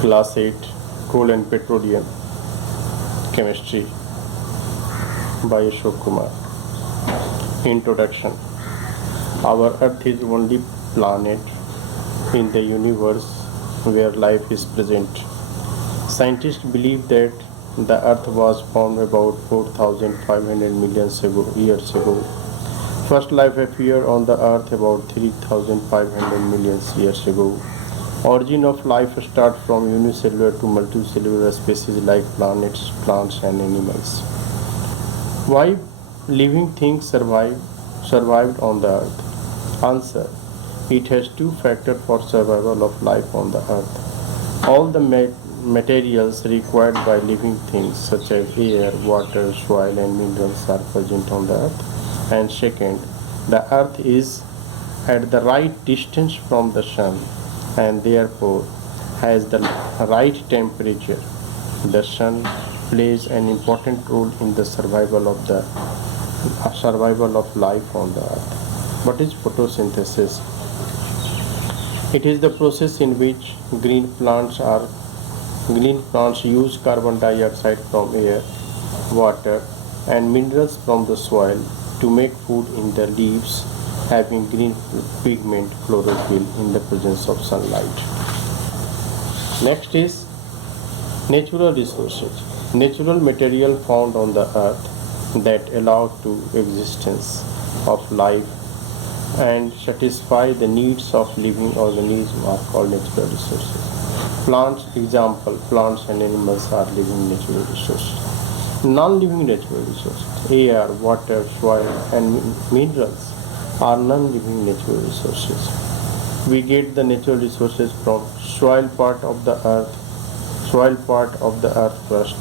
Class 8 Coal and Petroleum Chemistry by Ashok Kumar. Introduction. Our Earth is the only planet in the universe where life is present. Scientists believe that the Earth was formed about 4,500 million years ago. First life appeared on the Earth about 3,500 million years ago. Origin of life starts from unicellular to multicellular species like planets, plants, and animals. Why living things survived on the Earth? Answer: it has two factors for survival of life on the Earth. All the materials required by living things such as air, water, soil, and minerals are present on the Earth. And second, the Earth is at the right distance from the Sun and therefore has the right temperature. The Sun plays an important role in the survival of life on the Earth. What is photosynthesis? It is the process in which green plants use carbon dioxide from air, water, and minerals from the soil to make food in the leaves having green pigment chlorophyll in the presence of sunlight. Next is natural resources. Natural material found on the earth that allow to existence of life and satisfy the needs of living organisms are called natural resources. Plants, example, plants and animals are living natural resources. Non-living natural resources, air, water, soil, and minerals are non-living natural resources. We get the natural resources from soil part of the earth crust,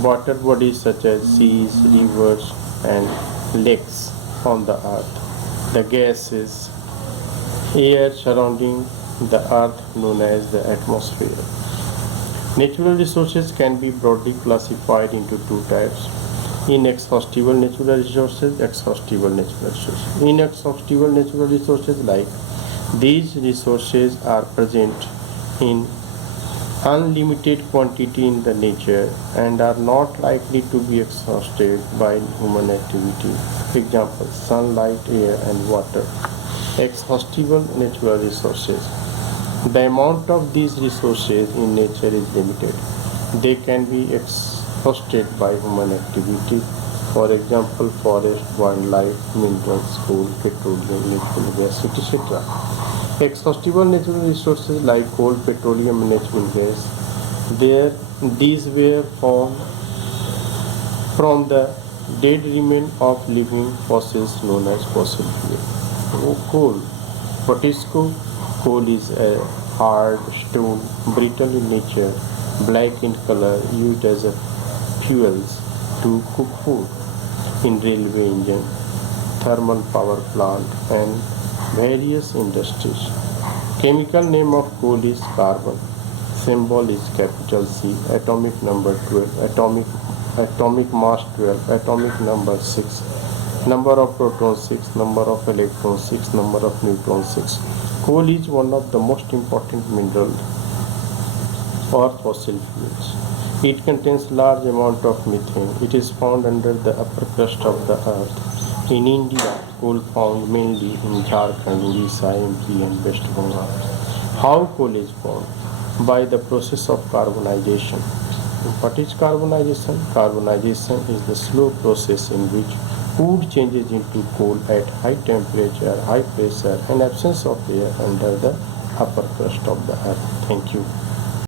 water bodies such as seas, rivers, and lakes on the earth, the gases, air surrounding the earth known as the atmosphere. Natural resources can be broadly classified into two types: inexhaustible natural resources, exhaustible natural resources. Inexhaustible natural resources, like these resources are present in unlimited quantity in the nature and are not likely to be exhausted by human activity. Example: sunlight, air, and water. Exhaustible natural resources. The amount of these resources in nature is limited. They can be exhausted by human activity. For example, forest, wildlife, minerals, coal, petroleum, natural gas, etc. Exhaustible natural resources like coal, petroleum, and natural gas. These were formed from the dead remains of living fossils known as fossil fuel. Coal. What is coal? Coal is a hard stone, brittle in nature, black in color, used as a fuels to cook food in railway engine, thermal power plant, and various industries. Chemical name of coal is carbon. Symbol is capital C. Atomic number 12. Atomic mass 12. Atomic number 6. Number of protons 6. Number of electrons 6. Number of neutrons 6. Coal is one of the most important minerals or fossil fuels. It contains large amount of methane. It is found under the upper crust of the earth. In India, coal found mainly in Jharkhand, Odisha, MP, and West Bengal. How coal is formed? By the process of carbonization. What is carbonization? Carbonization is the slow process in which wood changes into coal at high temperature, high pressure, and absence of air under the upper crust of the earth. Thank you.